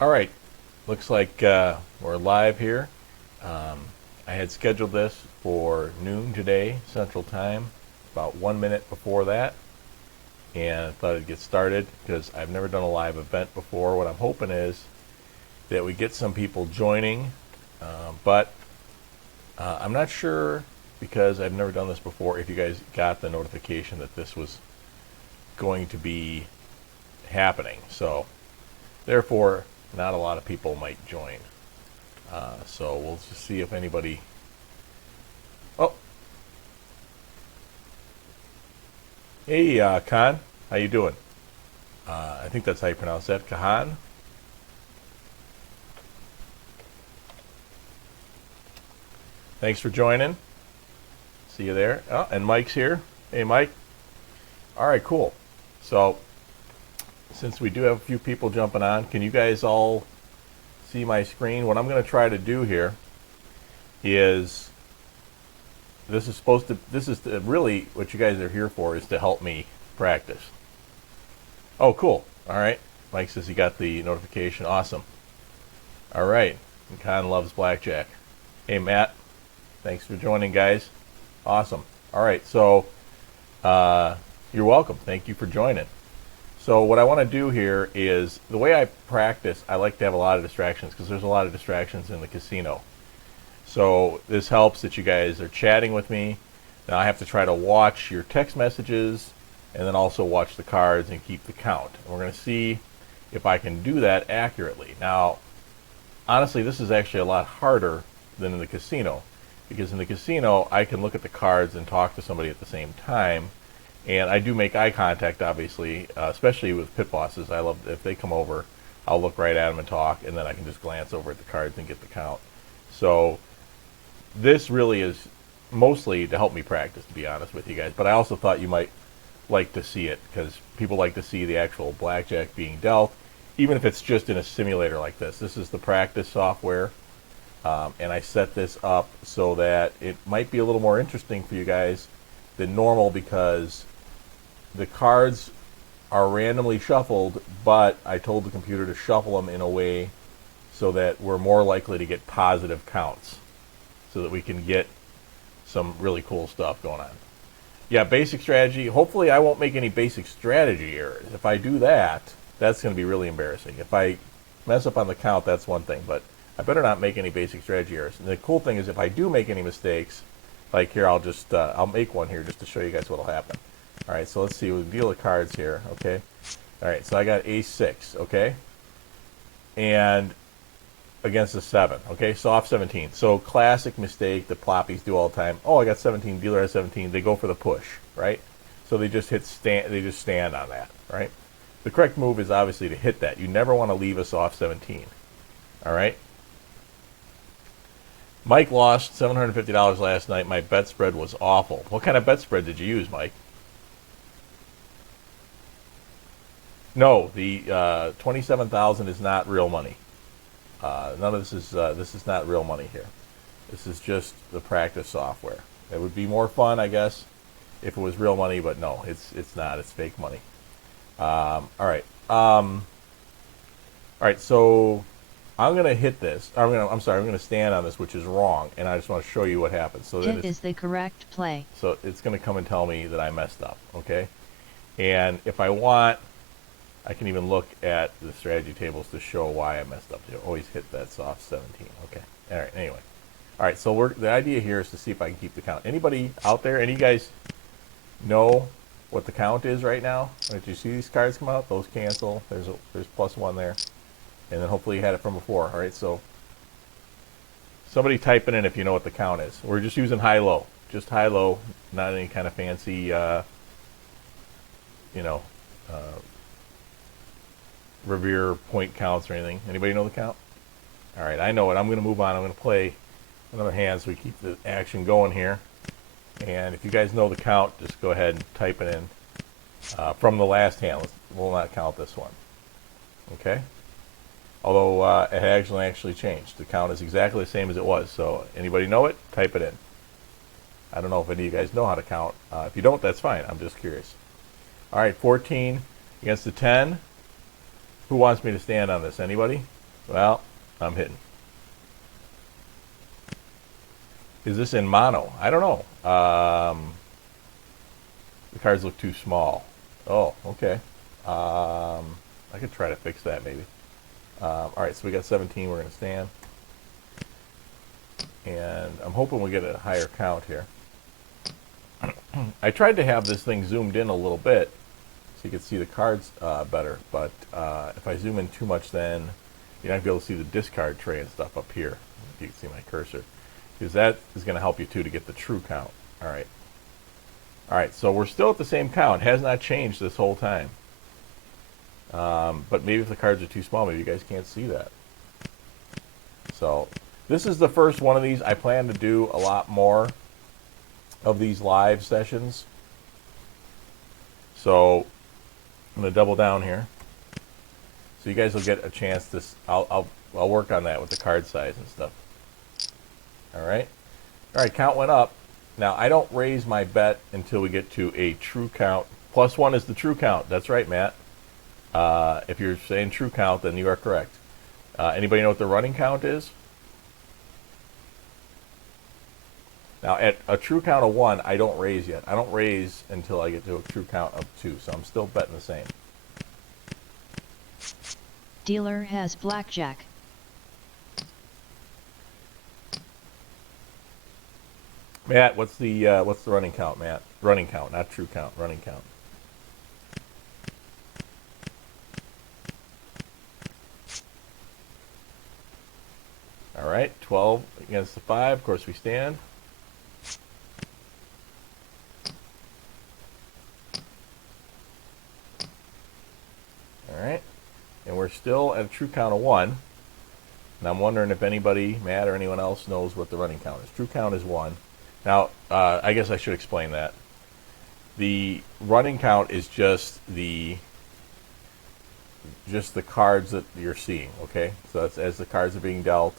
All right, looks like we're live here. I had scheduled this for noon today, Central Time, about 1 minute before that, and I thought I'd get started because I've never done a live event before. What I'm hoping is that we get some people joining, but I'm not sure because I've never done this before if you guys got the notification that this was going to be happening. So, therefore, not a lot of people might join. So we'll just see if anybody. Oh, hey, Khan, how you doing? I think that's how you pronounce that, Kahan. Thanks for joining. See you there. Oh, and Mike's here. Hey, Mike. All right, cool. So since we do have a few people jumping on, can you guys all see my screen? What I'm going to try to do here is really what you guys are here for is to help me practice. Oh, cool. All right. Mike says he got the notification. Awesome. All right. And Con loves blackjack. Hey, Matt. Thanks for joining, guys. Awesome. All right. So you're welcome. Thank you for joining. So what I want to do here is the way I practice, I like to have a lot of distractions because there's a lot of distractions in the casino. So this helps that you guys are chatting with me. Now I have to try to watch your text messages and then also watch the cards and keep the count. And we're going to see if I can do that accurately. Now, honestly, this is actually a lot harder than in the casino because in the casino I can look at the cards and talk to somebody at the same time. And I do make eye contact, obviously, especially with pit bosses. I love if they come over, I'll look right at them and talk, and then I can just glance over at the cards and get the count. So this really is mostly to help me practice, to be honest with you guys. But I also thought you might like to see it because people like to see the actual blackjack being dealt, even if it's just in a simulator like this. This is the practice software, and I set this up so that it might be a little more interesting for you guys than normal because the cards are randomly shuffled, but I told the computer to shuffle them in a way so that we're more likely to get positive counts so that we can get some really cool stuff going on. Yeah, basic strategy. Hopefully I won't make any basic strategy errors. If I do that, that's going to be really embarrassing. If I mess up on the count, that's one thing, but I better not make any basic strategy errors. And the cool thing is if I do make any mistakes, like here, I'll make one here just to show you guys what'll happen. All right, so let's see. We'll deal the cards here, okay? All right, so I got ace-6, okay? And against the 7, okay? Soft 17. So classic mistake that ploppies do all the time. Oh, I got 17. Dealer has 17. They go for the push, right? So they just stand on that, right? The correct move is obviously to hit that. You never want to leave a soft 17, all right? Mike lost $750 last night. My bet spread was awful. What kind of bet spread did you use, Mike? No, the 27,000 is not real money. None of this is not real money here. This is just the practice software. It would be more fun, I guess, if it was real money, but no, it's not. It's fake money. All right. All right. So I'm gonna hit this. I'm gonna stand on this, which is wrong, and I just want to show you what happens. So Hit is the correct play. So it's gonna come and tell me that I messed up. Okay. And if I want, I can even look at the strategy tables to show why I messed up. You always hit that soft 17. Okay. All right. Anyway. All right. So the idea here is to see if I can keep the count. Anybody out there? Any of you guys know what the count is right now? Did you see these cards come out? Those cancel. There's +1 there, and then hopefully you had it from before. All right. So somebody type it in if you know what the count is. We're just using high-low. Just high-low. Not any kind of fancy, Revere point counts or anything. Anybody know the count? All right, I know it. I'm going to move on. I'm going to play another hand so we keep the action going here. And if you guys know the count, just go ahead and type it in from the last hand. We'll not count this one. Okay? Although it actually changed. The count is exactly the same as it was. So anybody know it? Type it in. I don't know if any of you guys know how to count. If you don't, that's fine. I'm just curious. All right, 14 against the 10. Who wants me to stand on this? Anybody? Well, I'm hitting. Is this in mono? I don't know. The cards look too small. Oh, okay. I could try to fix that maybe. All right, so we got 17. We're going to stand. And I'm hoping we get a higher count here. I tried to have this thing zoomed in a little bit so you could see the cards better, but if I zoom in too much, then you're not going to be able to see the discard tray and stuff up here. If you can see my cursor, because that is going to help you too to get the true count. All right, so we're still at the same count. It has not changed this whole time. But maybe if the cards are too small, maybe you guys can't see that. So this is the first one of these. I plan to do a lot more of these live sessions. So I'm going to double down here. So you guys will get a chance to, I'll work on that with the card size and stuff. All right, count went up. Now I don't raise my bet until we get to a true count. +1 is the true count. That's right, Matt. If you're saying true count, then you are correct. Anybody know what the running count is? Now, at a true count of 1, I don't raise yet. I don't raise until I get to a true count of 2, so I'm still betting the same. Dealer has blackjack. Matt, what's the running count, Matt? Running count, not true count. Running count. All right, 12 against the 5. Of course, we stand. All right, and we're still at a true count of 1. And I'm wondering if anybody, Matt or anyone else, knows what the running count is. True count is 1. Now, I guess I should explain that. The running count is just the cards that you're seeing, okay? So that's as the cards are being dealt,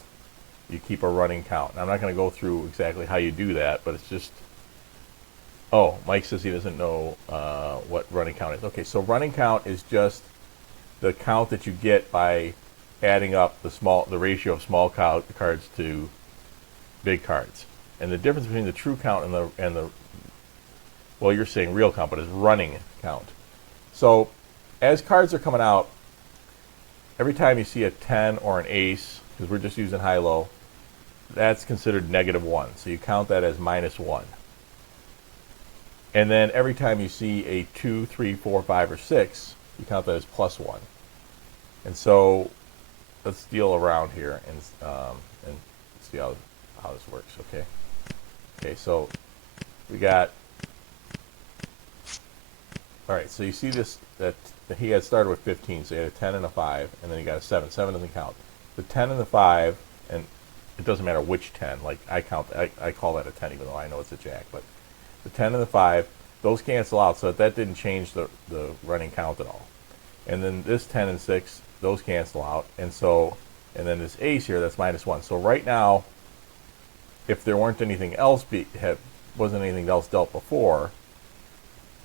you keep a running count. Now, I'm not going to go through exactly how you do that, but it's just... Oh, Mike says he doesn't know what running count is. Okay, so running count is just the count that you get by adding up the ratio of small cards to big cards. And the difference between the true count and the well, you're saying real count, but it's running count. So as cards are coming out, every time you see a 10 or an ace, because we're just using high-low, that's considered -1. So you count that as -1. And then every time you see a 2, 3, 4, 5, or 6, you count that as +1. And so let's deal around here and see how this works, okay? Okay, so we got... All right, so you see this, that he had started with 15, so he had a 10 and a 5, and then he got a 7. 7 doesn't count. The 10 and the 5, and it doesn't matter which 10, like I call that a 10 even though I know it's a jack, but the 10 and the 5, those cancel out, so that didn't change the running count at all. And then this 10 and 6, those cancel out, and then this ace here, that's -1. So right now, if there weren't anything else, wasn't anything else dealt before,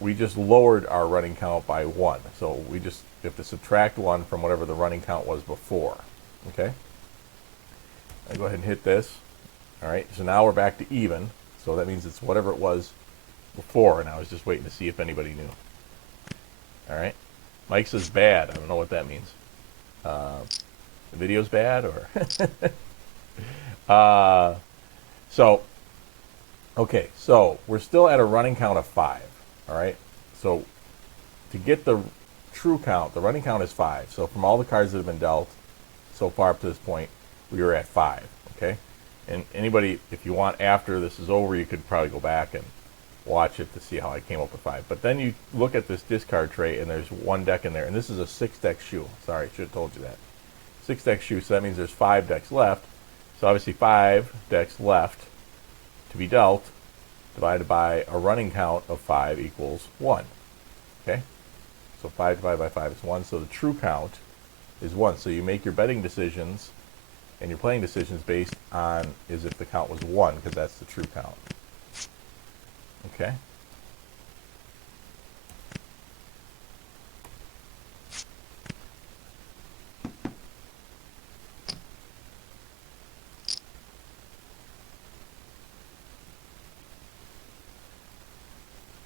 we just lowered our running count by 1. So we just have to subtract 1 from whatever the running count was before. Okay? I'll go ahead and hit this. All right, so now we're back to even. So that means it's whatever it was before, and I was just waiting to see if anybody knew. All right? Mike says bad. I don't know what that means. The video's bad, or... Okay, so we're still at a running count of 5. All right, so to get the true count, the running count is 5. So from all the cards that have been dealt so far up to this point, we were at 5. Okay, and anybody, if you want, after this is over, you could probably go back and watch it to see how I came up with 5. But then you look at this discard tray, and there's 1 deck in there, and this is a 6-deck shoe. Sorry, I should have told you that. 6-deck shoe, so that means there's 5 decks left. So obviously 5 decks left to be dealt, divided by a running count of 5 equals 1. Okay? So 5 divided by 5 is 1. So the true count is 1. So you make your betting decisions and your playing decisions based on is if the count was 1, because that's the true count. Okay?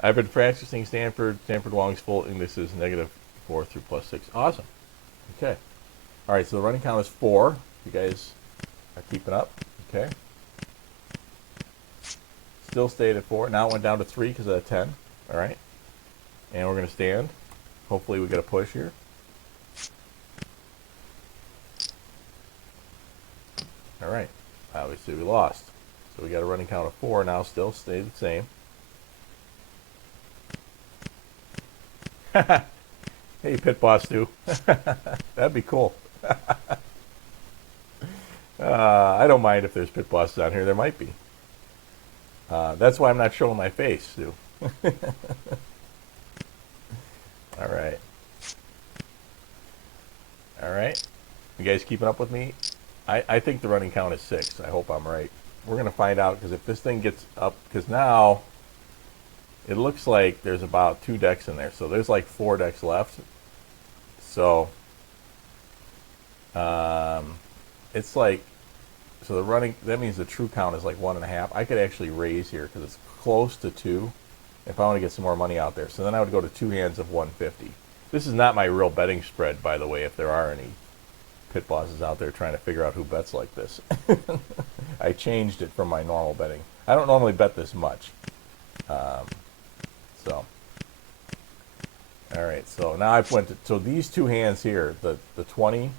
I've been practicing Stanford. Stanford Long's full English is -4 through +6. Awesome. Okay. All right, so the running count is 4. You guys are keeping up. Okay. Still stayed at 4. Now it went down to 3 because of that 10. All right. And we're going to stand. Hopefully we get a push here. All right. Obviously we lost. So we got a running count of 4 now. Still stay the same. Hey, Pit Boss Stu. That'd be cool. I don't mind if there's pit bosses on here. There might be. That's why I'm not showing my face, Stu. All right. All right. You guys keeping up with me? I think the running count is 6. I hope I'm right. We're going to find out, because if this thing gets up, because now it looks like there's about 2 decks in there. So there's like 4 decks left. So it's like, so the running, that means the true count is like 1.5. I could actually raise here because it's close to 2 if I want to get some more money out there. So then I would go to 2 hands of 150. This is not my real betting spread, by the way, if there are any pit bosses out there trying to figure out who bets like this. I changed it from my normal betting. I don't normally bet this much. So, all right, so now I've went to, so these 2 hands here, the 20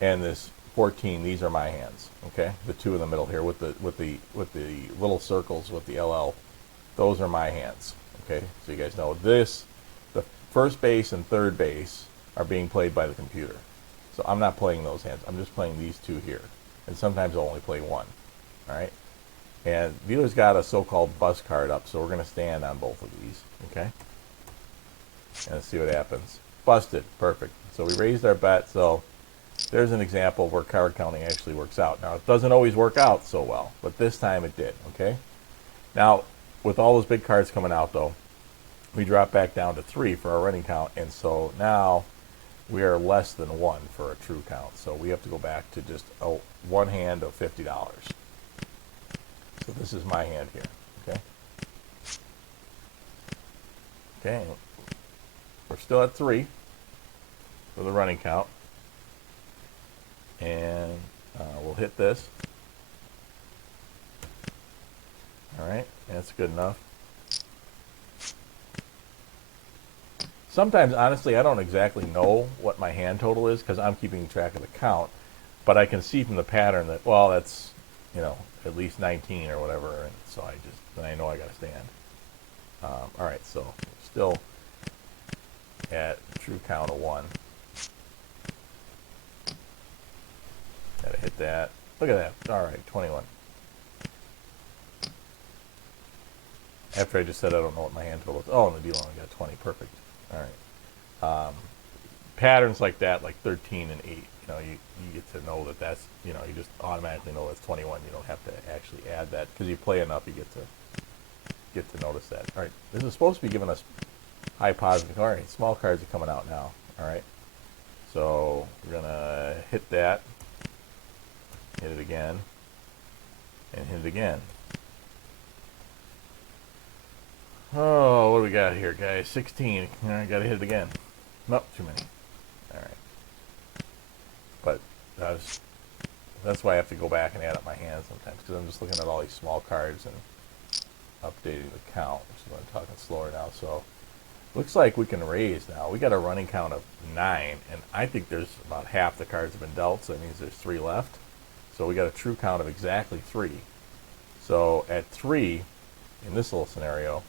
and this 14, these are my hands, okay? The 2 in the middle here with the little circles with the LL, those are my hands, okay? So you guys know this, the first base and third base are being played by the computer. So I'm not playing those hands. I'm just playing these 2 here. And sometimes I'll only play 1, all right? And dealer's got a so-called bus card up, so we're going to stand on both of these, okay? And see what happens. Busted. Perfect. So we raised our bet, so there's an example of where card counting actually works out. Now, it doesn't always work out so well, but this time it did, okay? Now, with all those big cards coming out, though, we drop back down to 3 for our running count, and so now we are less than 1 for a true count. So we have to go back to just a 1 hand of $50. So this is my hand here, okay? Okay, we're still at 3 for the running count. And we'll hit this. All right, that's good enough. Sometimes, honestly, I don't exactly know what my hand total is because I'm keeping track of the count, but I can see from the pattern that, well, that's, you know, at least 19 or whatever, and so then I know I got to stand. All right, so still at true count of 1. Gotta hit that. Look at that. All right, 21. After I just said I don't know what my hand total is. Oh, and the deal only got 20. Perfect. All right. Patterns like that, like 13 and 8, you know, you get to know that that's, you know, you just automatically know that's 21. You don't have to actually add that because you play enough, you get to notice that. All right, this is supposed to be giving us high positive. All right, small cards are coming out now. All right, so we're gonna hit that, hit it again, and hit it again. Oh, what do we got here, guys? 16. All right, gotta hit it again. Nope, too many. All right, but that's why I have to go back and add up my hands sometimes because I'm just looking at all these small cards and updating the count, which is why I'm talking slower now. So looks like we can raise now. We got a running count of 9, and I think there's about half the cards have been dealt, so that means there's 3 left. So we got a true count of exactly 3. So at 3, in this little scenario,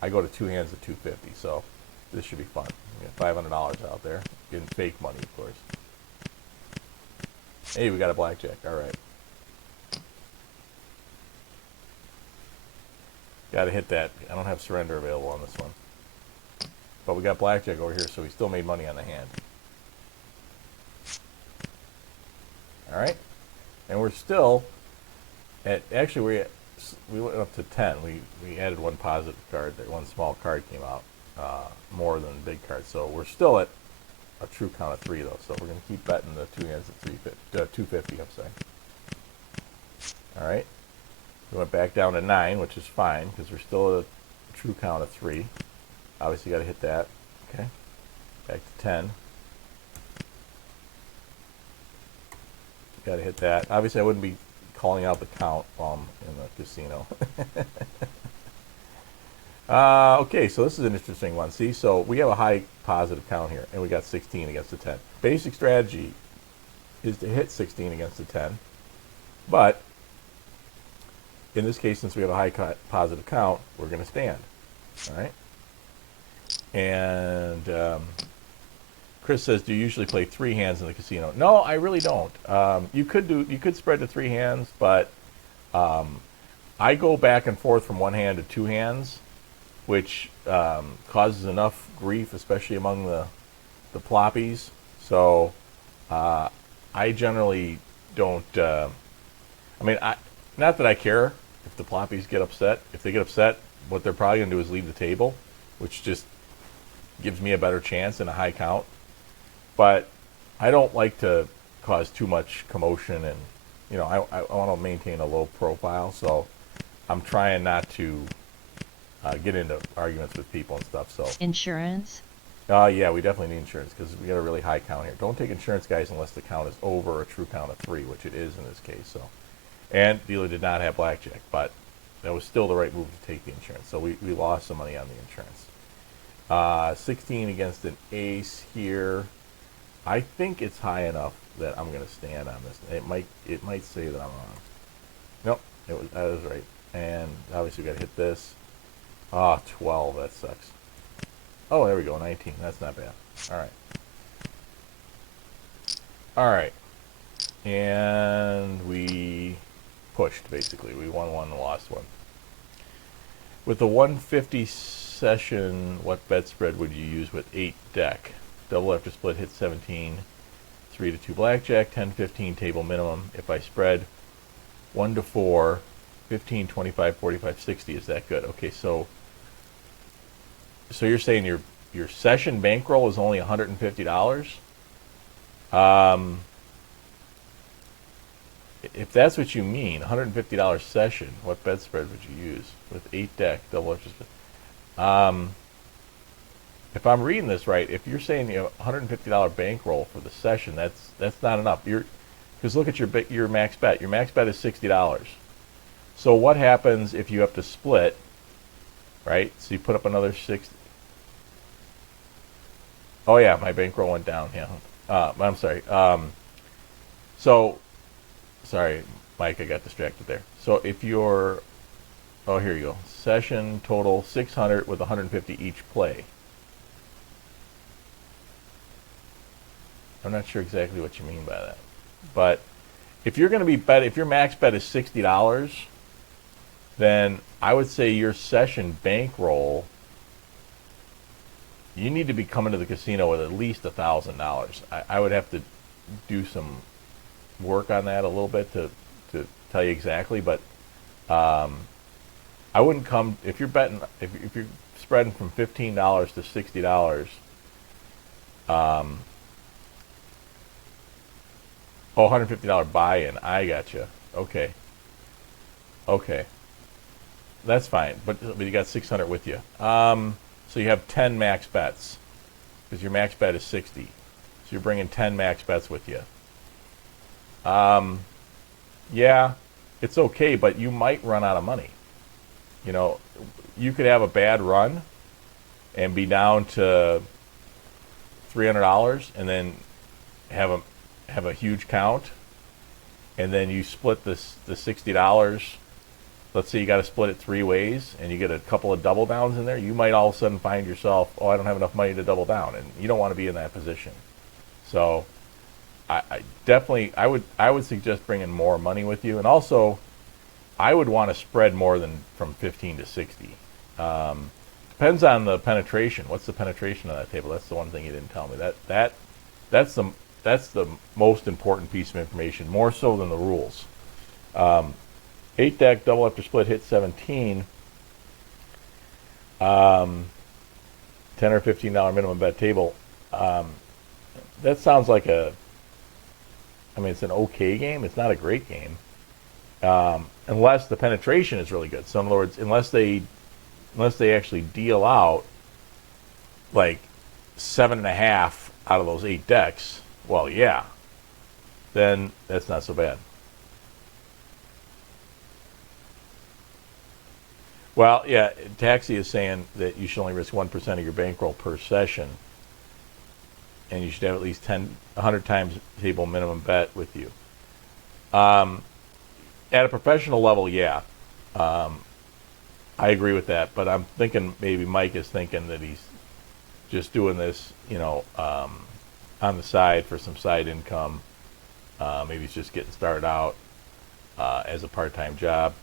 I go to 2 hands of 250. So this should be fun. We got $500 out there, getting fake money, of course. Hey, we got a blackjack. All right. Got to hit that. I don't have surrender available on this one. But we got blackjack over here, so we still made money on the hand. All right. And we're still at, actually we went up to 10. We added 1 positive card there. 1 small card came out, more than big cards. So we're still at a true count of 3 though. So we're going to keep betting the 2 hands at 250, I'm saying. All right. We went back down to 9, which is fine because we're still at true count of 3. Obviously, got to hit that. Okay. Back to 10. Got to hit that. Obviously, I wouldn't be calling out the count while I'm in the casino. Okay, so this is an interesting one. See, so we have a high positive count here, and we got 16 against the 10. Basic strategy is to hit 16 against the 10, but in this case, since we have a high positive count, we're going to stand. All right. And Chris says, "Do you usually play 3 hands in the casino?" No, I really don't. You could spread to 3 hands, but I go back and forth from 1 hand to 2 hands, which causes enough grief, especially among the ploppies. So I generally don't. Not that I care if the ploppies get upset. If they get upset, what they're probably going to do is leave the table, which just gives me a better chance in a high count. But I don't like to cause too much commotion, and I want to maintain a low profile. So I'm trying not to get into arguments with people and stuff. So Insurance? yeah, we definitely need insurance because we got a really high count here. Don't take insurance, guys, unless the count is over a true count of 3, which it is in this case. So, and dealer did not have blackjack, but that was still the right move to take the insurance. So we lost some money on the insurance. 16 against an ace here. I think it's high enough that I'm going to stand on this. It might say that I'm wrong. Nope, that was right. And obviously we got to hit this. 12. That sucks. Oh, there we go. 19. That's not bad. All right. All right. And we pushed, basically. We won 1 and lost 1. With the 150 session, what bet spread would you use with 8 deck? Double after split, hit 17. 3 to 2 blackjack, 10-15 table minimum. If I spread 1 to 4, 15, 25, 45, 60, is that good? Okay, so you're saying your session bankroll is only $150? If that's what you mean, $150 session, what bet spread would you use with 8 deck double extra split? If I'm reading this right, if you're saying you have $150 bankroll for the session, that's not enough. Because look at your max bet. Your max bet is $60. So what happens if you have to split? Right? So you put up another 60. Oh yeah, my bankroll went down. Yeah, I'm sorry. Sorry, Mike, I got distracted there. So if you're, oh, here you go. Session total 600 with 150 each play. I'm not sure exactly what you mean by that, but if you're going to be if your max bet is $60, then I would say your session bankroll, you need to be coming to the casino with at least $1,000. I would have to do some work on that a little bit to tell you exactly, but I wouldn't come if you're betting if you're spreading from $15 to $60. Oh, $150 buy-in. I gotcha. Okay. That's fine, but you got 600 with you. So you have 10 max bets because your max bet is 60. So you're bringing 10 max bets with you. Yeah, it's okay, but you might run out of money. You could have a bad run and be down to $300 and then have a huge count, and then you split the $60. Let's say you got to split it 3 ways, and you get a couple of double downs in there. You might all of a sudden find yourself, oh, I don't have enough money to double down, and you don't want to be in that position. So, I definitely I would suggest bringing more money with you, and also I would want to spread more than from 15 to 60. Depends on the penetration. What's the penetration on that table? That's the one thing you didn't tell me. That's the most important piece of information, more so than the rules. 8 deck double after split hit 17. $10 or $15 minimum bet table. That sounds like it's an okay game. It's not a great game, unless the penetration is really good. So in other words, unless they unless they actually deal out like 7.5 out of those 8 decks, well, yeah, then that's not so bad. Well, yeah, Taxi is saying that you should only risk 1% of your bankroll per session, and you should have at least 100 times table minimum bet with you. At a professional level, yeah, I agree with that. But I'm thinking maybe Mike is thinking that he's just doing this, on the side for some side income. Maybe he's just getting started out as a part-time job,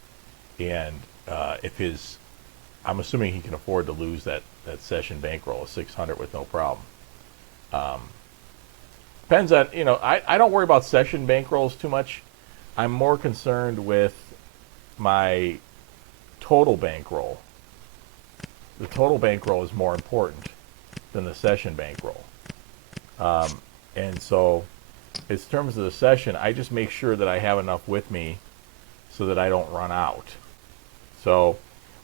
and I'm assuming he can afford to lose that session bankroll of 600 with no problem. Depends on, I don't worry about session bankrolls too much. I'm more concerned with my total bankroll. The total bankroll is more important than the session bankroll. And so, in terms of the session, I just make sure that I have enough with me so that I don't run out. So,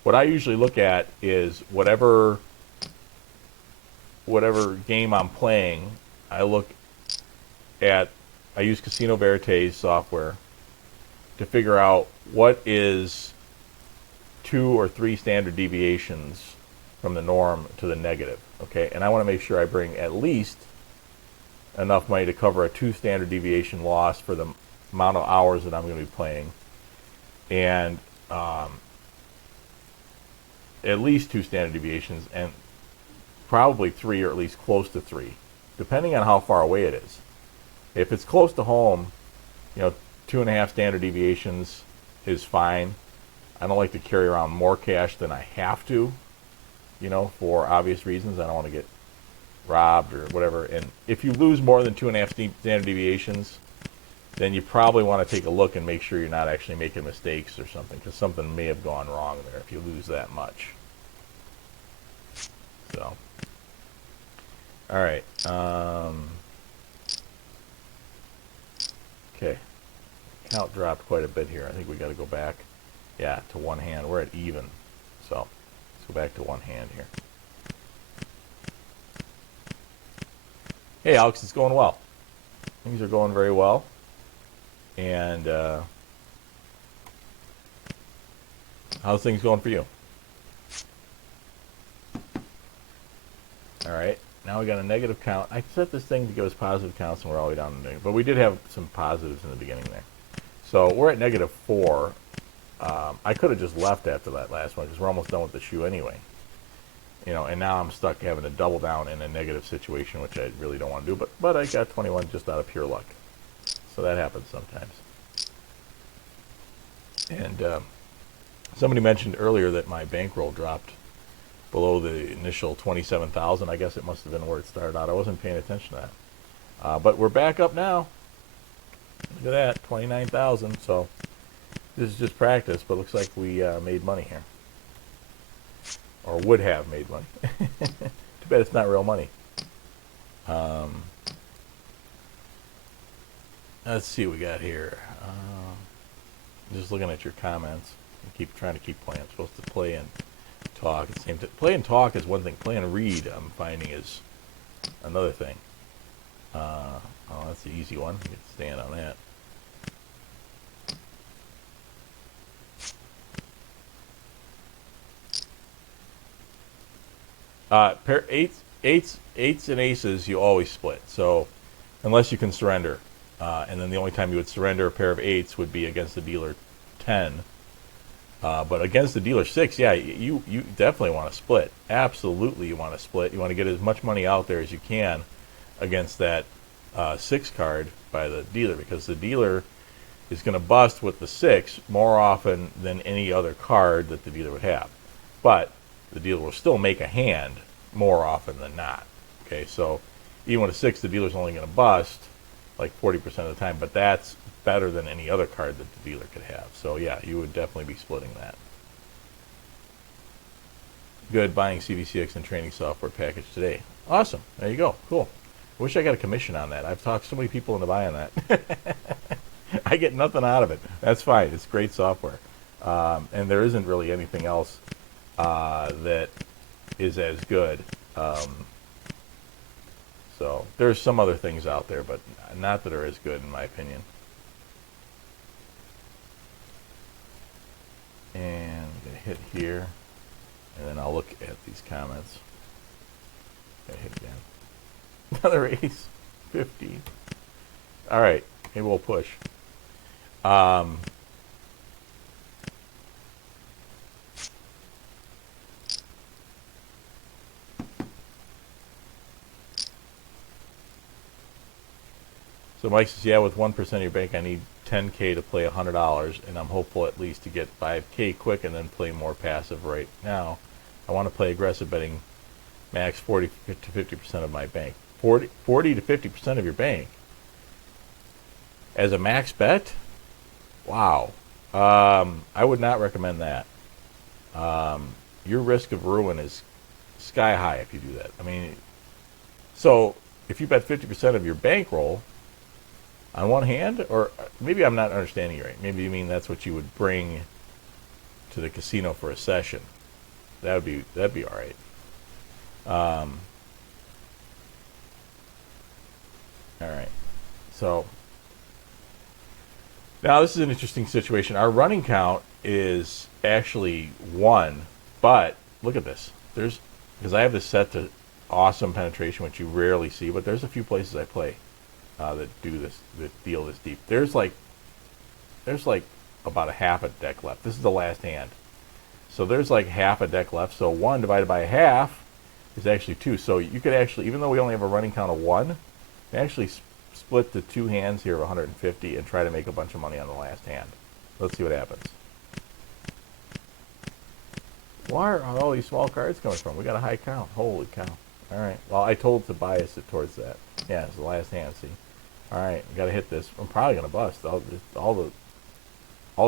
what I usually look at is whatever game I'm playing, I use Casino Veritas software to figure out what is 2 or 3 standard deviations from the norm to the negative. Okay, and I want to make sure I bring at least enough money to cover a 2 standard deviation loss for the amount of hours that I'm going to be playing, and at least 2 standard deviations, and probably 3, or at least close to 3, depending on how far away it is. If it's close to home, 2.5 standard deviations is fine. I don't like to carry around more cash than I have to, for obvious reasons. I don't want to get robbed or whatever. And if you lose more than 2.5 standard deviations, then you probably want to take a look and make sure you're not actually making mistakes or something, because something may have gone wrong there if you lose that much. So, all right. Okay. Count dropped quite a bit here. I think we got to go back, to one hand. We're at even. So, let's go back to one hand here. Hey, Alex, it's going well. Things are going very well. And how's things going for you? All right. Now we got a negative count. I set this thing to give us positive counts, and we're all the way down to negative. But we did have some positives in the beginning there. So we're at -4. I could have just left after that last one because we're almost done with the shoe anyway. And now I'm stuck having to double down in a negative situation, which I really don't want to do. But I got 21 just out of pure luck. So that happens sometimes. And somebody mentioned earlier that my bankroll dropped below the initial 27,000. I guess it must have been where it started out. I wasn't paying attention to that. But we're back up now. Look at that, 29,000. So this is just practice, but looks like we made money here. Or would have made money. Too bad it's not real money. Let's see what we got here. Just looking at your comments. Keep trying to keep playing. I'm supposed to play and talk at the same time. Play and talk is one thing. Play and read, I'm finding, is another thing. Oh, that's the easy one. You can stand on that. Eights and aces, you always split. So unless you can surrender, and then the only time you would surrender a pair of eights would be against the dealer 10. But against the dealer 6, you definitely want to split. Absolutely, you want to split. You want to get as much money out there as you can against that 6 card by the dealer, because the dealer is going to bust with the 6 more often than any other card that the dealer would have. But the dealer will still make a hand more often than not. Okay, so even with a 6, the dealer's only going to bust like 40% of the time, but that's better than any other card that the dealer could have. So yeah, you would definitely be splitting that. Good, buying CVCX and training software package today. Awesome, there you go, cool. I wish I got a commission on that. I've talked so many people into buying that. I get nothing out of it. That's fine, it's great software. And there isn't really anything else that is as good. So there's some other things out there, but not that are as good in my opinion. And I'm going to hit here, and then I'll look at these comments. Going to hit again. Another ace. 15. All right, maybe we'll push. So Mike says, yeah, with 1% of your bank, I need $10K to play $100, and I'm hopeful at least to get 5K quick and then play more passive right now. I want to play aggressive betting max 40 to 50% of my bank. 40 to 50% of your bank as a max bet? Wow. I would not recommend that. Your risk of ruin is sky high if you do that. I mean, so if you bet 50% of your bankroll on one hand, or maybe I'm not understanding you right. Maybe you mean that's what you would bring to the casino for a session. That'd be all right. All right. So now this is an interesting situation. Our running count is actually 1, but look at this. Because I have this set to awesome penetration, which you rarely see, but there's a few places I play that do this, that deal this deep. There's like about a half a deck left. This is the last hand. So there's like half a deck left. So 1 divided by a half is actually 2. So you could actually, even though we only have a running count of 1, you can actually split the 2 hands here of 150 and try to make a bunch of money on the last hand. Let's see what happens. Where are all these small cards coming from? We got a high count. Holy cow. All right. Well, I told it to bias it towards that. Yeah, it's the last hand, see. All right, we got to hit this. I'm probably going to bust. All the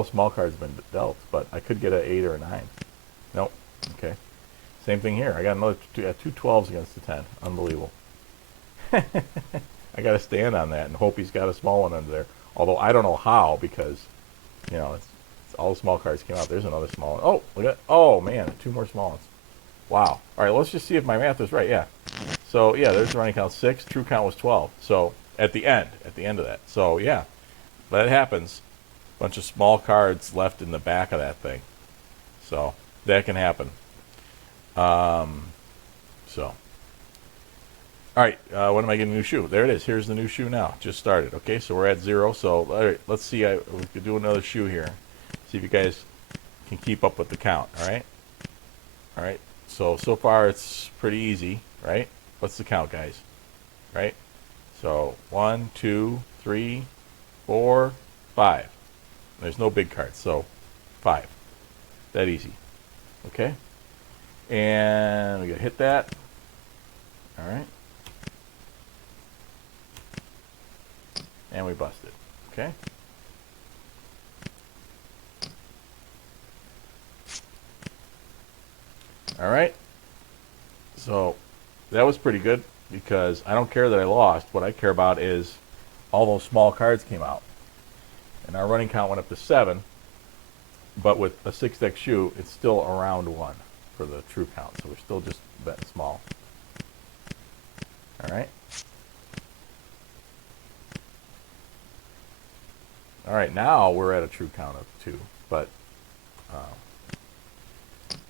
small cards have been dealt, but I could get an 8 or a 9. Nope. Okay. Same thing here. I got another two 12s against the 10. Unbelievable. I got to stand on that and hope he's got a small one under there. Although I don't know how, because it's all the small cards came out. There's another small one. Oh, look at, oh man, 2 more small ones. Wow. All right, let's just see if my math is right. Yeah. So yeah, there's the running count 6. True count was 12. So at the end of that. So yeah, that happens. Bunch of small cards left in the back of that thing. So that can happen. So. All right, when am I getting a new shoe? There it is. Here's the new shoe now. Just started. Okay, so we're at 0. So all right, let's see. We could do another shoe here. See if you guys can keep up with the count. All right. All right. So far it's pretty easy, right? What's the count, guys? Right. So 1, 2, 3, 4, 5. There's no big cards, so 5. That easy. Okay. And we gotta hit that. All right. And we busted. Okay. All right. So that was pretty good because I don't care that I lost. What I care about is all those small cards came out. And our running count went up to 7. But with a 6-deck shoe, it's still around 1 for the true count. So we're still just betting small. All right. All right, now we're at a true count of 2, but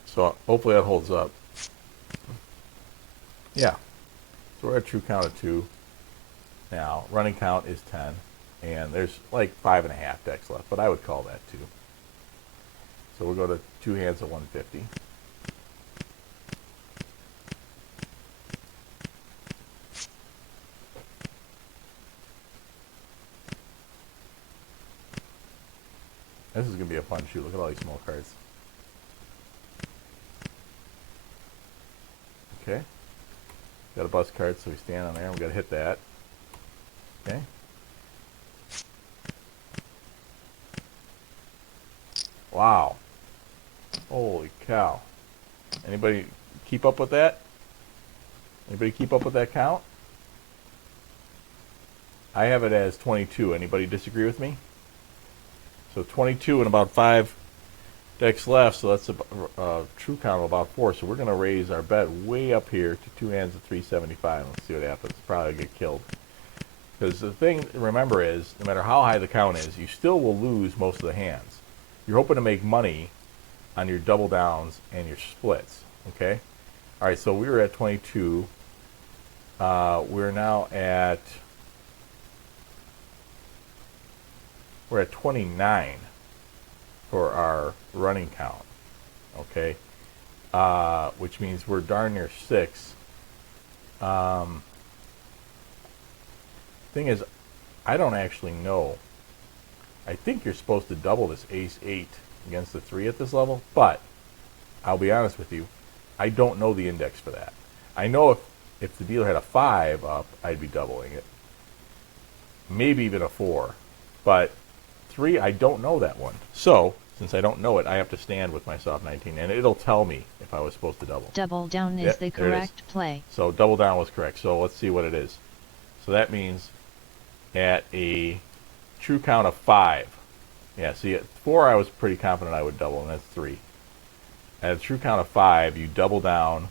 so hopefully that holds up. Yeah, so we're at a true count of 2 now. Running count is 10, and there's like 5.5 decks left, but I would call that 2. So we'll go to 2 hands at 150. This is going to be a fun shoot. Look at all these small cards. Okay. Got a bust card, so we stand on there. We got to hit that. Okay. Wow. Holy cow. Anybody keep up with that? Anybody keep up with that count? I have it as 22. Anybody disagree with me? So 22 in about 5 decks left, so that's a true count of about 4. So we're going to raise our bet way up here to 2 hands of 375. Let's see what happens. Probably get killed. Because the thing to remember is, no matter how high the count is, you still will lose most of the hands. You're hoping to make money on your double downs and your splits. Okay? All right, so we were at 22. We're now at... We're at 29 for our running count. Okay? Which means we're darn near 6. Thing is, I don't actually know. I think you're supposed to double this ace-8 against the 3 at this level, but I'll be honest with you, I don't know the index for that. I know if the dealer had a 5 up, I'd be doubling it. Maybe even a 4. But 3, I don't know that one. So, since I don't know it, I have to stand with my soft 19, and it'll tell me if I was supposed to double. Double down is the correct play. So double down was correct. So let's see what it is. So that means at a true count of 5. Yeah, see, at 4 I was pretty confident I would double, and that's 3. At a true count of 5, you double down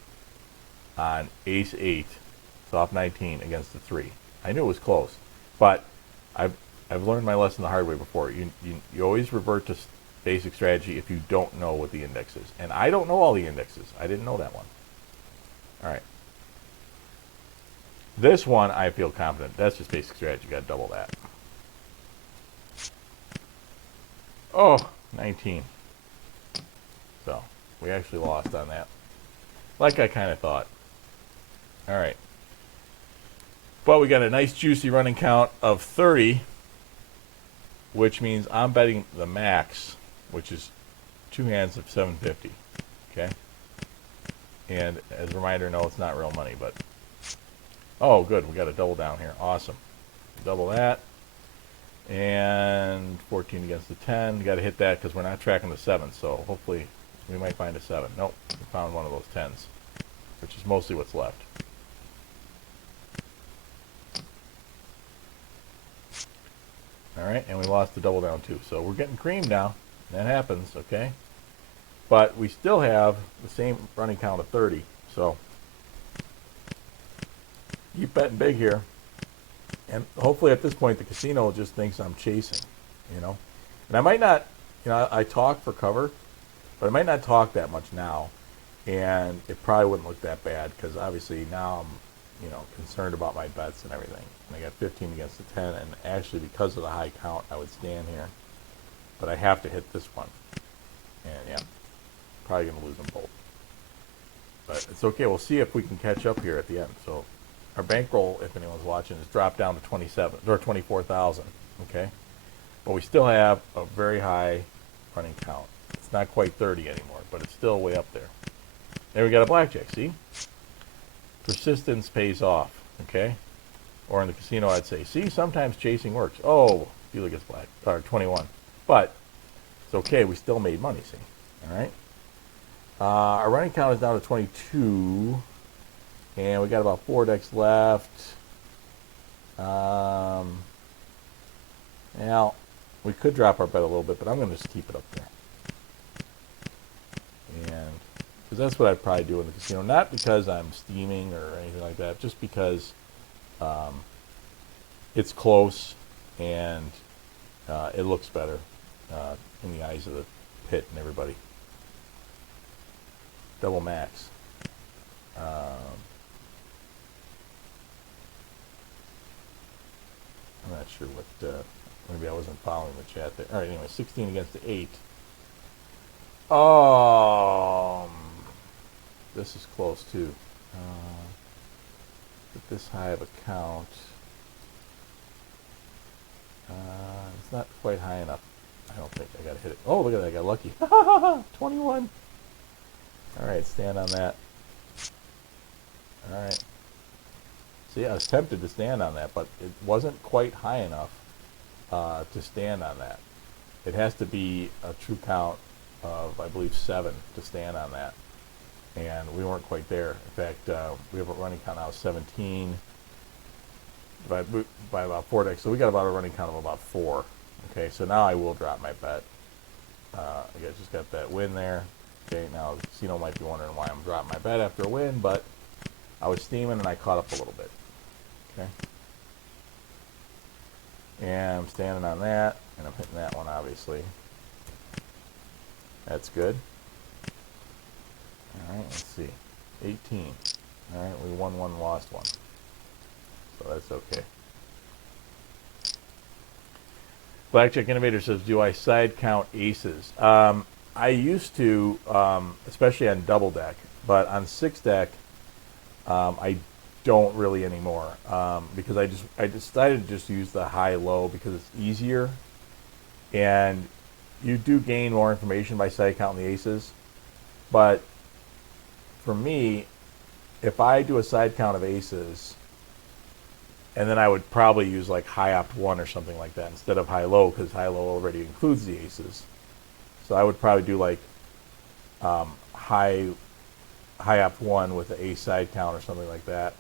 on ace-8, soft 19 against the 3. I knew it was close, but I've learned my lesson the hard way before. You always revert to basic strategy if you don't know what the index is. And I don't know all the indexes. I didn't know that one. All right. This one, I feel confident. That's just basic strategy. You got to double that. Oh, 19. So, we actually lost on that. Like I kind of thought. All right. But we got a nice juicy running count of 30, which means I'm betting the max, which is 2 hands of 750. Okay? And as a reminder, no, it's not real money, but... Oh, good. We got a double down here. Awesome. Double that. And 14 against the 10. Got to hit that because we're not tracking the 7, so hopefully we might find a 7. Nope. We found one of those 10s, which is mostly what's left. All right, and we lost the double down too. So we're getting creamed now. That happens, okay? But we still have the same running count of 30. So keep betting big here. And hopefully at this point the casino just thinks I'm chasing, you know? And I might not, you know, I talk for cover, but I might not talk that much now. And it probably wouldn't look that bad because obviously now I'm, you know, concerned about my bets and everything. And I got 15 against the 10, and actually because of the high count, I would stand here. But I have to hit this one. And yeah, probably going to lose them both. But it's okay. We'll see if we can catch up here at the end. So our bankroll, if anyone's watching, has dropped down to 27 or 24,000. Okay, but we still have a very high running count. It's not quite 30 anymore, but it's still way up there. There we got a blackjack. See, persistence pays off. Okay, or in the casino, I'd say, see, sometimes chasing works. Oh, dealer gets black or 21, but it's okay. We still made money. See, all right. Our running count is down to 22. And we got about 4 decks left. Now, we could drop our bet a little bit, but I'm going to just keep it up there. And because that's what I'd probably do in the casino. Not because I'm steaming or anything like that, just because it's close and it looks better in the eyes of the pit and everybody. Double max. I'm not sure what, maybe I wasn't following the chat there. All right, anyway, 16 against the 8. This is close too. With this high of a count, it's not quite high enough. I don't think. I gotta hit it. Oh, look at that! I got lucky. 21. All right, stand on that. All right. See, I was tempted to stand on that, but it wasn't quite high enough to stand on that. It has to be a true count of, I believe, 7 to stand on that. And we weren't quite there. In fact, we have a running count now of 17 by about 4 decks. So we got about a running count of about 4. Okay, so now I will drop my bet. I just got that win there. Okay, now the casino might be wondering why I'm dropping my bet after a win, but I was steaming and I caught up a little bit. Okay. And I'm standing on that, and I'm hitting that one, obviously. That's good. All right, let's see. 18. All right, we won one, lost one. So that's okay. Blackjack Innovator says, do I side count aces? I used to, especially on double deck, but on six deck, I don't really anymore, because I decided to just use the high-low because it's easier, and you do gain more information by side counting the aces. But for me, if I do a side count of aces, and then I would probably use like high opt 1 or something like that instead of high low, because high low already includes the aces. So I would probably do like high opt 1 with the ace side count or something like that.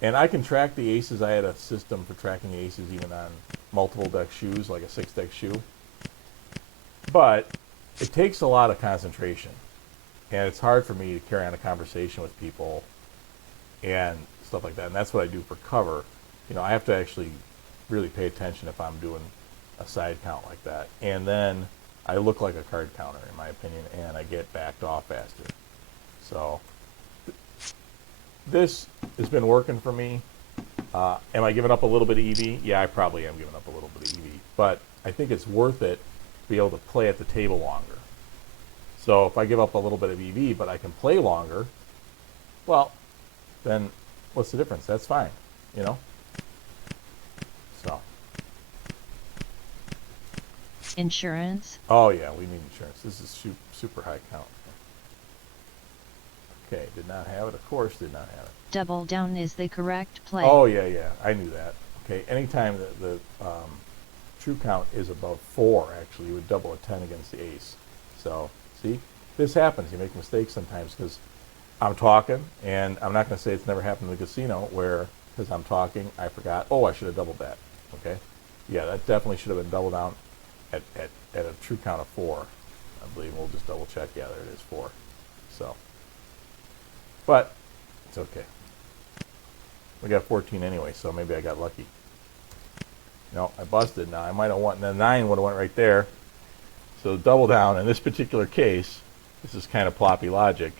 And I can track the aces. I had a system for tracking the aces even on multiple deck shoes, like a 6-deck shoe. But it takes a lot of concentration, and it's hard for me to carry on a conversation with people and stuff like that. And that's what I do for cover. You know, I have to actually really pay attention if I'm doing a side count like that. And then I look like a card counter, in my opinion, and I get backed off faster. So this has been working for me. Am I giving up a little bit of EV? Yeah, I probably am giving up a little bit of EV. But I think it's worth it to be able to play at the table longer. So if I give up a little bit of EV, but I can play longer, well, then what's the difference? That's fine, you know? So. Insurance? Oh, yeah, we need insurance. This is super high count. Okay, did not have it. Of course, did not have it. Double down is the correct play. Oh, yeah, I knew that. Okay, anytime the true count is above 4, actually, you would double a 10 against the ace. So, see? This happens. You make mistakes sometimes because I'm talking, and I'm not going to say it's never happened in the casino where, because I'm talking, I forgot, oh, I should have doubled that. Okay? Yeah, that definitely should have been doubled down at a true count of 4. I believe we'll just double check. Yeah, there it is, 4. So, but it's okay. We got 14 anyway, so maybe I got lucky. No, I busted. Now I might have won. The 9 would have went right there. So double down in this particular case, this is kind of ploppy logic.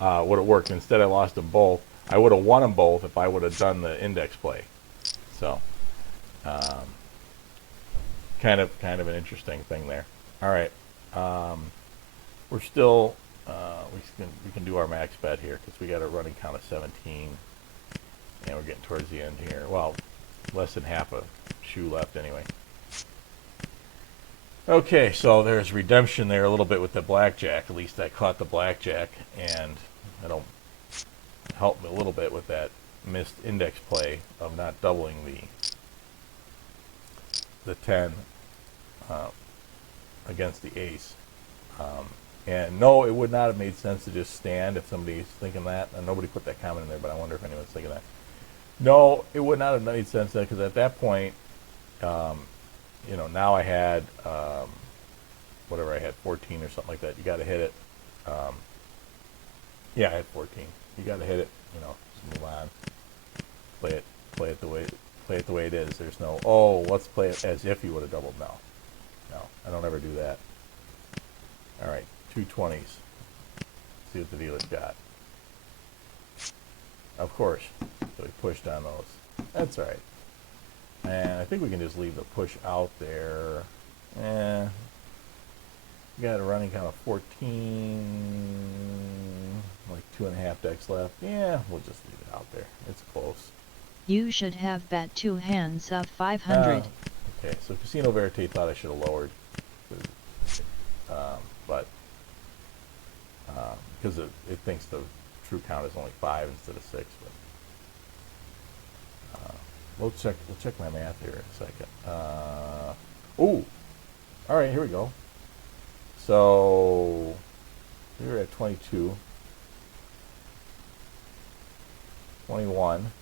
Would have worked. Instead, I lost them both. I would have won them both if I would have done the index play. So, kind of an interesting thing there. All right, we're still we can do our max bet here because we got a running count of 17, and we're getting towards the end here. Well, less than half a shoe left anyway. Okay, so there's redemption there a little bit with the blackjack. At least I caught the blackjack, and it'll help me a little bit with that missed index play of not doubling the 10 against the ace. And no, it would not have made sense to just stand if somebody's thinking that. And nobody put that comment in there, but I wonder if anyone's thinking that. No, it would not have made sense because at that point, you know, now I had whatever I had, 14 or something like that. You got to hit it. Yeah, I had 14. You got to hit it. You know, just move on. Play it the way it is. There's no, oh, let's play it as if you would have doubled. No, I don't ever do that. All right, 2 20s. See what the dealer's got. Of course. So we pushed on those. That's all right. And I think we can just leave the push out there. We got a running count of 14, like 2.5 decks left. Yeah, we'll just leave it out there. It's close. You should have bet 2 hands of 500. Okay, so Casino Verite thought I should have lowered. But because it thinks the true count is only 5 instead of 6. But we'll check my math here in a second. Ooh, all right, here we go. So we were at 22, 21.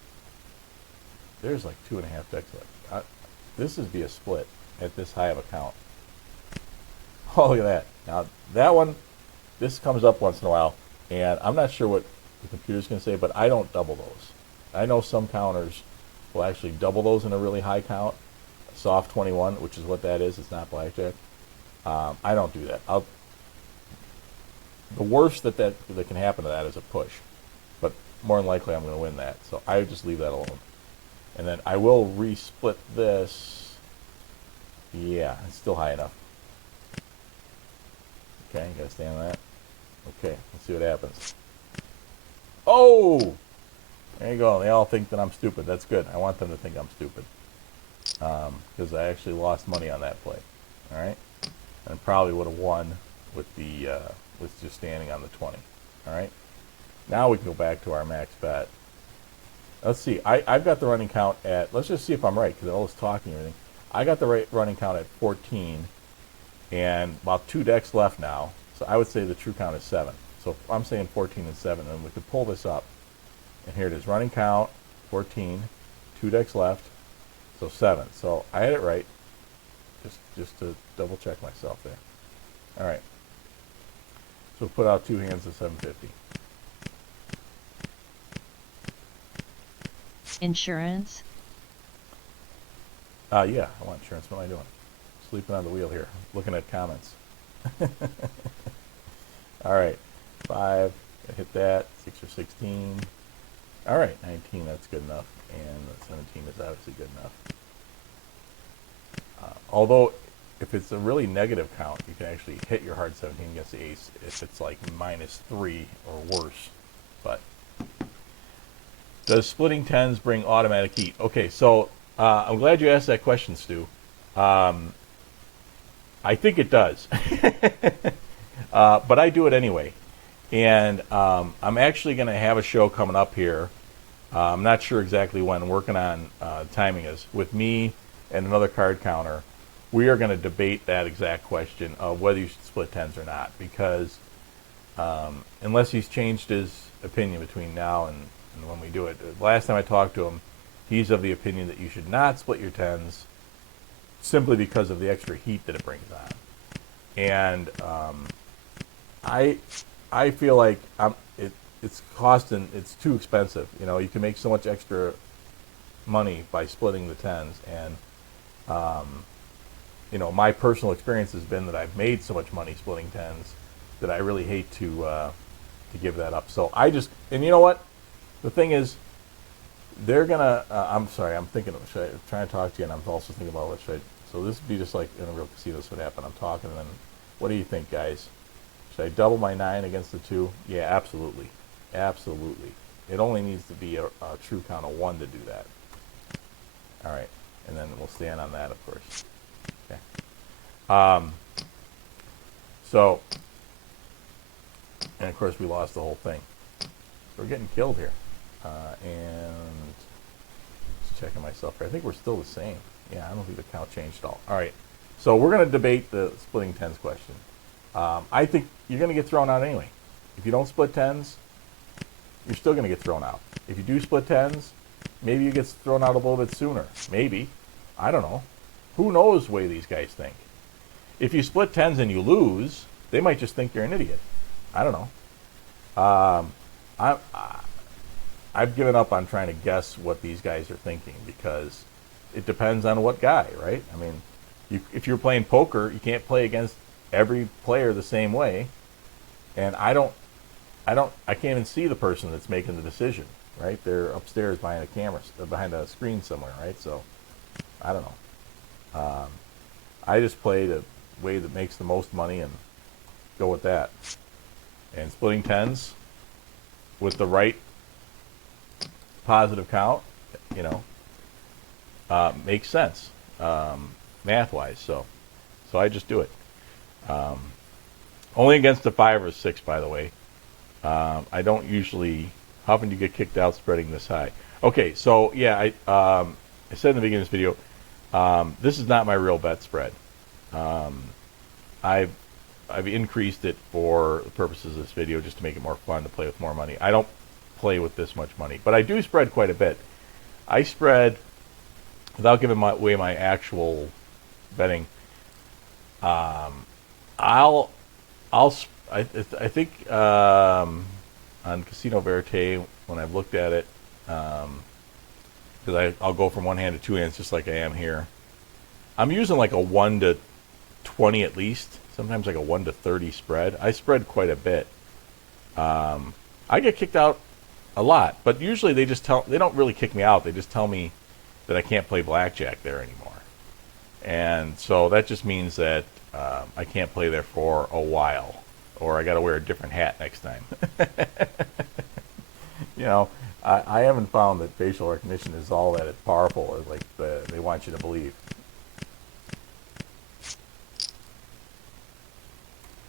There's like 2.5 decks left. This is be a split at this high of a count. Oh, look at that. Now, that one, this comes up once in a while, and I'm not sure what the computer's going to say, but I don't double those. I know some counters will actually double those in a really high count, soft 21, which is what that is. It's not blackjack. I don't do that. The worst that can happen to that is a push, but more than likely I'm going to win that. So I would just leave that alone. And then I will resplit this. Yeah, it's still high enough. Okay, gotta stay on that. Okay, let's see what happens. Oh! There you go. They all think that I'm stupid. That's good. I want them to think I'm stupid. Because I actually lost money on that play. Alright? And probably would have won with the with just standing on the 20. Alright? Now we can go back to our max bet. Let's see. I've got the running count at, let's just see if I'm right, because all this talking and everything. I got the running count at 14, and about 2 decks left now, so I would say the true count is 7. So I'm saying 14 and 7, and we could pull this up. And here it is, running count, 14, 2 decks left, so 7. So I had it right, just to double check myself there. All right. So we'll put out 2 hands of 750. Insurance? Yeah, I want insurance. What am I doing? Sleeping on the wheel here, looking at comments. All right, 5, hit that, 6 or 16. All right, 19, that's good enough, and 17 is obviously good enough. Although, if it's a really negative count, you can actually hit your hard 17 against the ace if it's like -3 or worse. But does splitting 10s bring automatic heat? Okay, so I'm glad you asked that question, Stu. I think it does, but I do it anyway. And I'm actually going to have a show coming up here. I'm not sure exactly when. I'm working on timing is with me and another card counter. We are going to debate that exact question of whether you should split 10s or not, because unless he's changed his opinion between now and when we do it. Last time I talked to him, he's of the opinion that you should not split your 10s simply because of the extra heat that it brings on. And I feel like it's too expensive. You know, you can make so much extra money by splitting the 10s, and you know, my personal experience has been that I've made so much money splitting 10s that I really hate to give that up. So I just, and you know what? The thing is, they're gonna. I'm sorry. I'm thinking. I'm trying to talk to you, and I'm also thinking about what should I. So this would be just like in a real casino. This would happen. I'm talking, and then, what do you think, guys? Should I double my 9 against the 2? Yeah, absolutely, absolutely. It only needs to be a true count of 1 to do that. All right, and then we'll stand on that, of course. Okay. So, and of course we lost the whole thing. So we're getting killed here. And just checking myself here. I think we're still the same. Yeah, I don't think the count changed at all. All right, so we're going to debate the splitting 10s question. I think you're going to get thrown out anyway. If you don't split 10s, you're still going to get thrown out. If you do split 10s, maybe you get thrown out a little bit sooner. Maybe. I don't know. Who knows the way these guys think? If you split 10s and you lose, they might just think you're an idiot. I don't know. I've given up on trying to guess what these guys are thinking, because it depends on what guy, right? I mean, if you're playing poker, you can't play against every player the same way, and I can't even see the person that's making the decision, right? They're upstairs behind a camera, behind a screen somewhere, right? So I don't know. I just play the way that makes the most money and go with that. And splitting 10s with the right positive count, you know, makes sense math-wise. So I just do it. Only against a 5 or 6, by the way. I don't usually. How often do you get kicked out spreading this high? Okay, so yeah, I said in the beginning of this video, this is not my real bet spread. I've increased it for the purposes of this video just to make it more fun to play with more money. I don't play with this much money, but I do spread quite a bit. I spread, without giving away my actual betting, I'll I think on Casino Verite when I've looked at it, because I'll go from one hand to two hands just like I am here. I'm using like a 1 to 20 at least. Sometimes like a 1 to 30 spread. I spread quite a bit. I get kicked out a lot, but usually they don't really kick me out. They just tell me that I can't play blackjack there anymore. And so that just means that I can't play there for a while, or I got to wear a different hat next time. You know, I haven't found that facial recognition is all that it's powerful as like they want you to believe.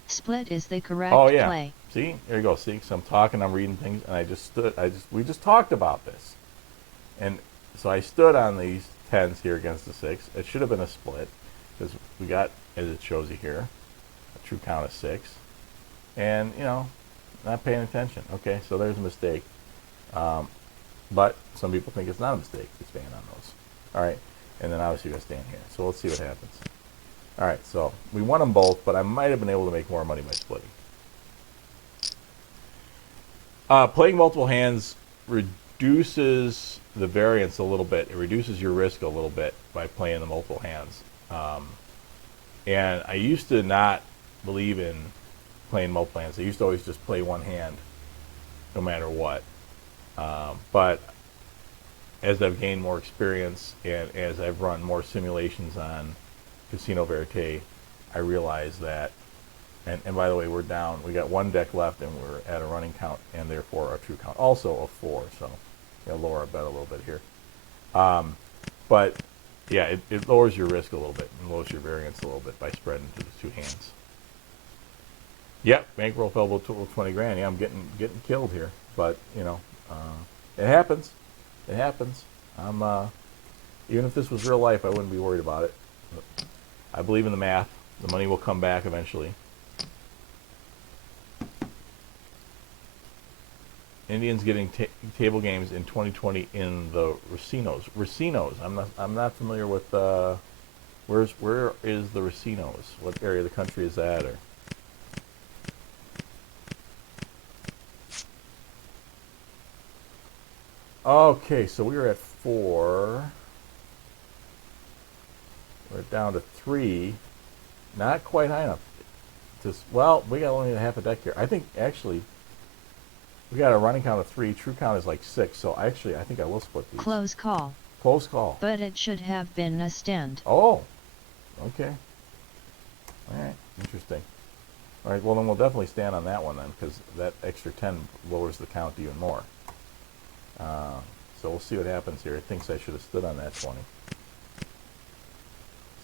Split is the correct Oh yeah. play. See, there you go. See, so I'm talking, I'm reading things, and we just talked about this, and so I stood on these tens here against the six. It should have been a split because we got, as it shows you here, a true count of six, and you know, not paying attention. Okay, so there's a mistake, but some people think it's not a mistake to stand on those. All right, and then obviously we got to stand here. So let's see what happens. All right, so we won them both, but I might have been able to make more money by splitting. Playing multiple hands reduces the variance a little bit. It reduces your risk a little bit by playing the multiple hands. And I used to not believe in playing multiple hands. I used to always just play one hand no matter what. But as I've gained more experience and as I've run more simulations on Casino Verite, I realized that, and by the way, we're down. We got one deck left, and we're at a running count, and therefore a true count, also of 4. So, gotta lower our bet a little bit here. But yeah, it lowers your risk a little bit and lowers your variance a little bit by spreading to the two hands. Yep, bankroll fell below 20 grand. Yeah, I'm getting killed here, but you know, it happens. It happens. Even if this was real life, I wouldn't be worried about it. I believe in the math. The money will come back eventually. Indians getting table games in 2020 in the Racinos. Racinos. I'm not familiar with where is the Racinos? What area of the country is that? Or okay, so we were at 4. We're down to 3. Not quite high enough. Well, we got only half a deck here. I think actually we got a running count of 3. True count is like 6. So actually, I think I will split these. Close call. Close call. But it should have been a stand. Oh, okay. All right, interesting. All right, well then we'll definitely stand on that one then, because that extra 10 lowers the count even more. So we'll see what happens here. It thinks I should have stood on that 20.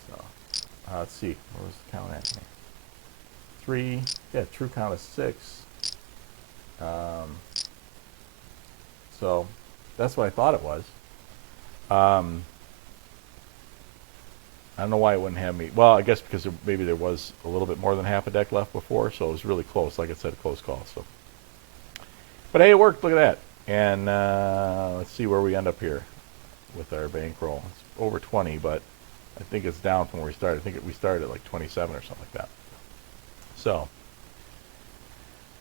So let's see. Where was the count at here? 3. Yeah, true count is 6. So that's what I thought it was. I don't know why it wouldn't have me. Well, I guess because maybe there was a little bit more than half a deck left before, so it was really close. Like I said, a close call. So, but hey, it worked. Look at that. And let's see where we end up here with our bankroll. It's over 20, but I think it's down from where we started. I think we started at like 27 or something like that. So,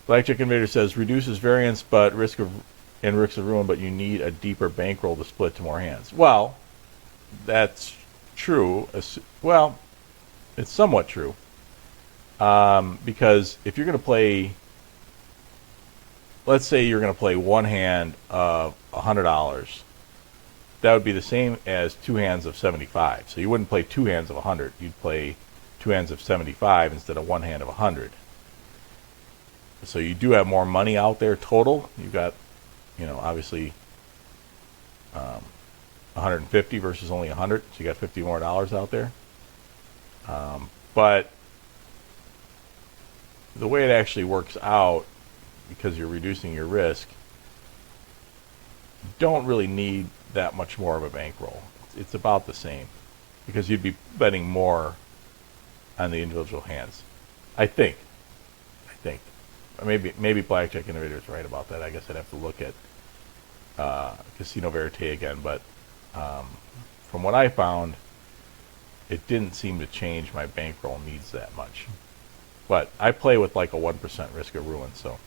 Blackjack Invader says reduces variance, but risk of ruin, but you need a deeper bankroll to split to more hands. Well, that's true. Well, it's somewhat true. Because if you're going to play, let's say you're going to play one hand of $100, that would be the same as 2 hands of 75. So you wouldn't play 2 hands of 100. You'd play 2 hands of 75 instead of 1 hand of 100. So you do have more money out there total. You've got, you know, obviously 150 versus only 100. So you got $50 more out there. But the way it actually works out, because you're reducing your risk, you don't really need that much more of a bankroll. It's about the same, because you'd be betting more on the individual hands. I think. Maybe Blackjack Innovator is right about that. I guess I'd have to look at Casino Verite again, but from what I found, it didn't seem to change my bankroll needs that much. But I play with like a 1% risk of ruin, so.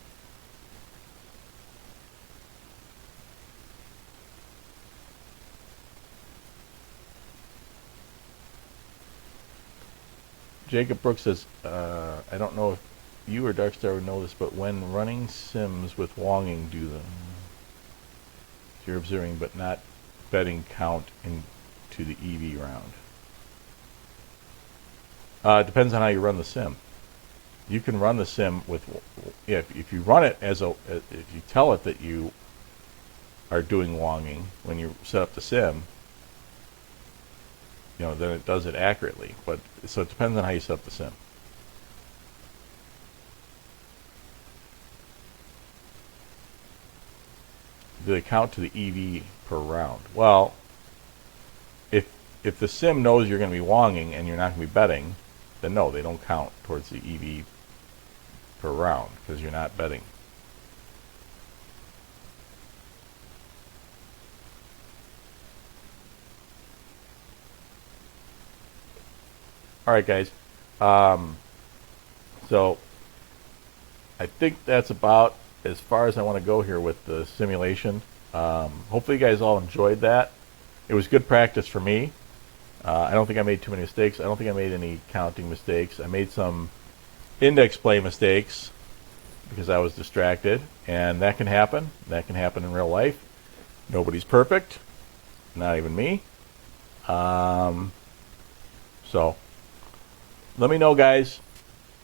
Jacob Brooks says, I don't know if you or Darkstar would know this, but when running sims with Wonging, do the you're observing but not betting count into the EV round? It depends on how you run the sim. You can run the sim with, if you run it if you tell it that you are doing Wonging when you set up the sim, then it does it accurately. But so it depends on how you set up the sim. Do they count to the EV per round? Well, if the sim knows you're going to be Wonging and you're not going to be betting, then no, they don't count towards the EV per round because you're not betting. All right, guys. So I think that's about as far as I want to go here with the simulation. Hopefully you guys all enjoyed that. It was good practice for me. I don't think I made too many mistakes. I don't think I made any counting mistakes. I made some index play mistakes because I was distracted, and that can happen. That can happen in real life. Nobody's perfect, not even me. So let me know, guys,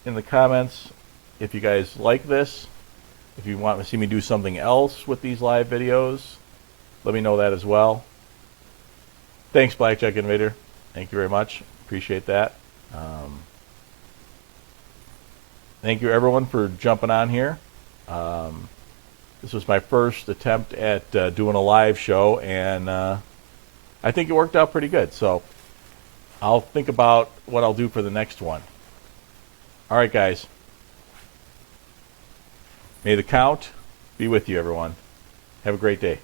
in the comments if you guys like this. If you want to see me do something else with these live videos, let me know that as well. Thanks, Blackjack Invader. Thank you very much. Appreciate that. Thank you, everyone, for jumping on here. This was my first attempt at doing a live show, and I think it worked out pretty good. So I'll think about what I'll do for the next one. All right, guys. May the count be with you, everyone. Have a great day.